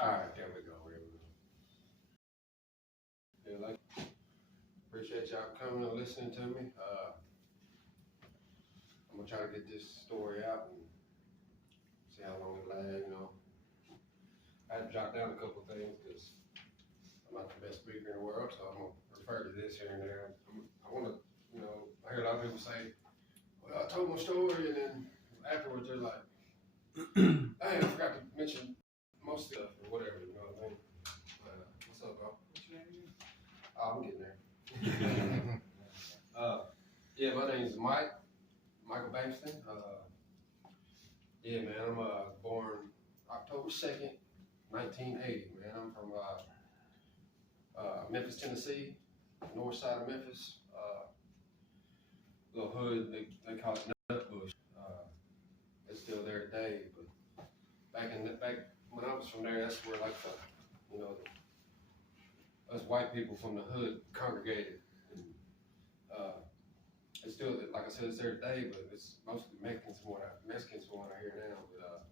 All right, there we go. Here we go. Yeah, like, appreciate y'all coming and listening to me. I'm gonna try to get this story out and see how long it lasts. I had to jot down a couple things because I'm not the best speaker in the world, so I'm gonna refer to this here and there. I want to, I hear a lot of people say, "Well, I told my story," and then afterwards they're like, "Hey, I forgot to mention most stuff or whatever." You know what I mean? What's up, bro? What's your name again? Oh, I'm getting there. Yeah, my name is Michael Bankston. Yeah, man, I'm born October 2nd, 1980, man. I'm from Memphis, Tennessee, north side of Memphis. Little hood, they call it Nutbush. It's still there today, but back when I was from there, that's where like us white people from the hood congregated. And, it's still, like I said, it's there today, but it's mostly Mexicans from what I hear now. But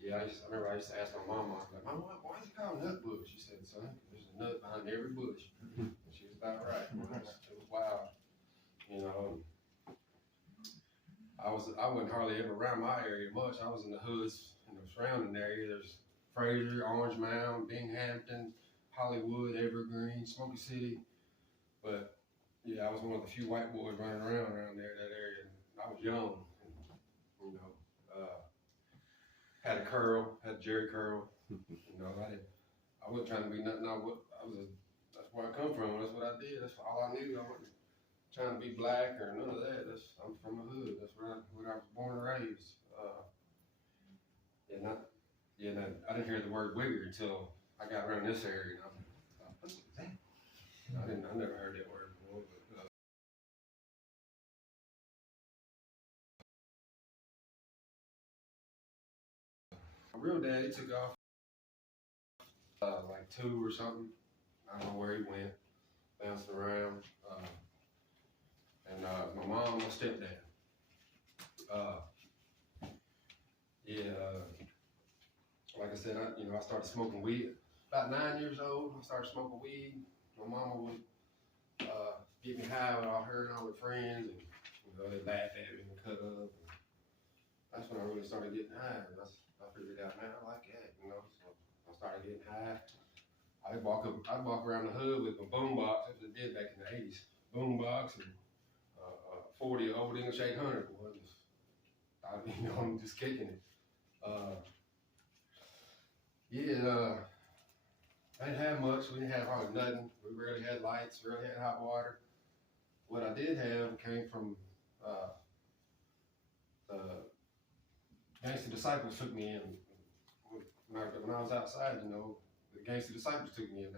yeah, I remember I used to ask my mom, I was like, "Mom, why is it called Nutbush?" She said, "Son, there's a nut behind every bush." And she was about right. It was wild. I wasn't hardly ever around my area much. I was in the hoods, surrounding area. There's Fraser, Orange Mound, Binghamton, Hollywood, Evergreen, Smoky City. But yeah, I was one of the few white boys running around there, that area. I was young, had a curl, had a Jerry curl. I wasn't trying to be nothing. That's where I come from. That's what I did. That's all I knew. I wasn't trying to be black or none of that. I'm from the hood. That's where I was born and raised. I didn't hear the word wigger until I got around this area. And I was like, "What's that?" I never heard that word before. But, my real daddy took off like 2 or something. I don't know where he went, bouncing around. And my mom, my stepdad. Like I said, I started smoking weed about 9 years old. I started smoking weed. My mama would get me high with all her and all her friends, and they laugh at me and cut up. And that's when I really started getting high. And I figured out, man, I like that, So I started getting high. I'd walk around the hood with a boombox. That's what I did back in the '80s. Boombox and 40 Old English 800. I'm just kicking it. I didn't have much. We didn't have hardly nothing. We rarely had lights, rarely had hot water. What I did have came from the Gangster Disciples took me in. When I was outside, the Gangster Disciples took me in.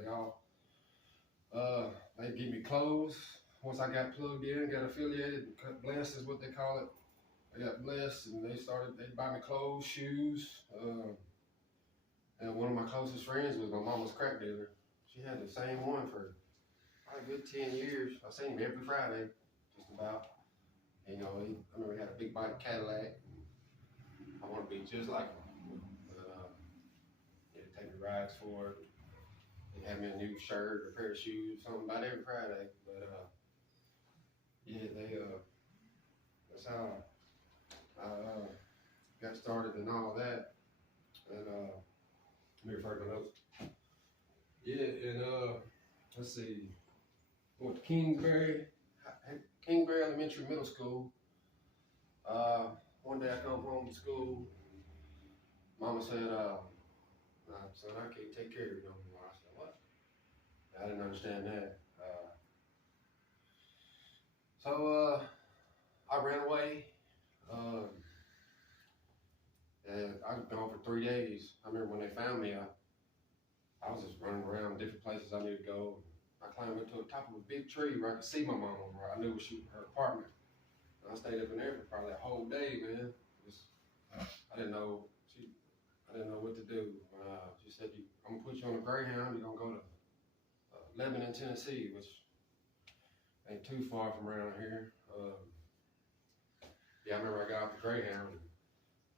They'd give me clothes. Once I got plugged in, got affiliated, blessed is what they call it. I got blessed, and they'd buy me clothes, shoes. And one of my closest friends was my mama's crack dealer. She had the same one for probably a good 10 years. I seen him every Friday, just about. I remember he had a big body Cadillac. I want to be just like him. But he'd take me rides for it. He'd have me a new shirt or a pair of shoes, something about every Friday. But that's how I got started and all that. And let me refer to my notes. Yeah, and let's see. Went to Kingsbury Elementary Middle School. One day I come home from school. Mama said, "Son, I can't take care of you no more." I said, "What?" I didn't understand that. So I ran away. And I was gone for 3 days. I remember when they found me, I was just running around different places I knew to go. I climbed up to the top of a big tree where I could see my mama, where I knew her apartment. And I stayed up in there for probably a whole day, man. I didn't know what to do. She said, "I'm gonna put you on a Greyhound. You're gonna go to Lebanon, Tennessee, which ain't too far from around here." I remember I got off the Greyhound.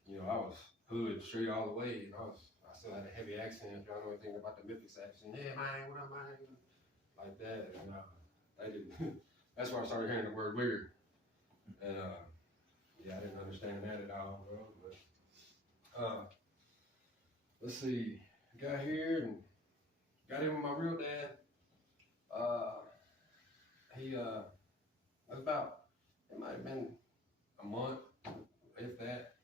And, I was hood street all the way. And I still had a heavy accent. If y'all know anything about the Memphis accent, yeah, man, what up, man? Like that. And they didn't. That's why I started hearing the word weird. And yeah, I didn't understand that at all, bro. But let's see. Got here and got in with my real dad. He it might have been a month, if that.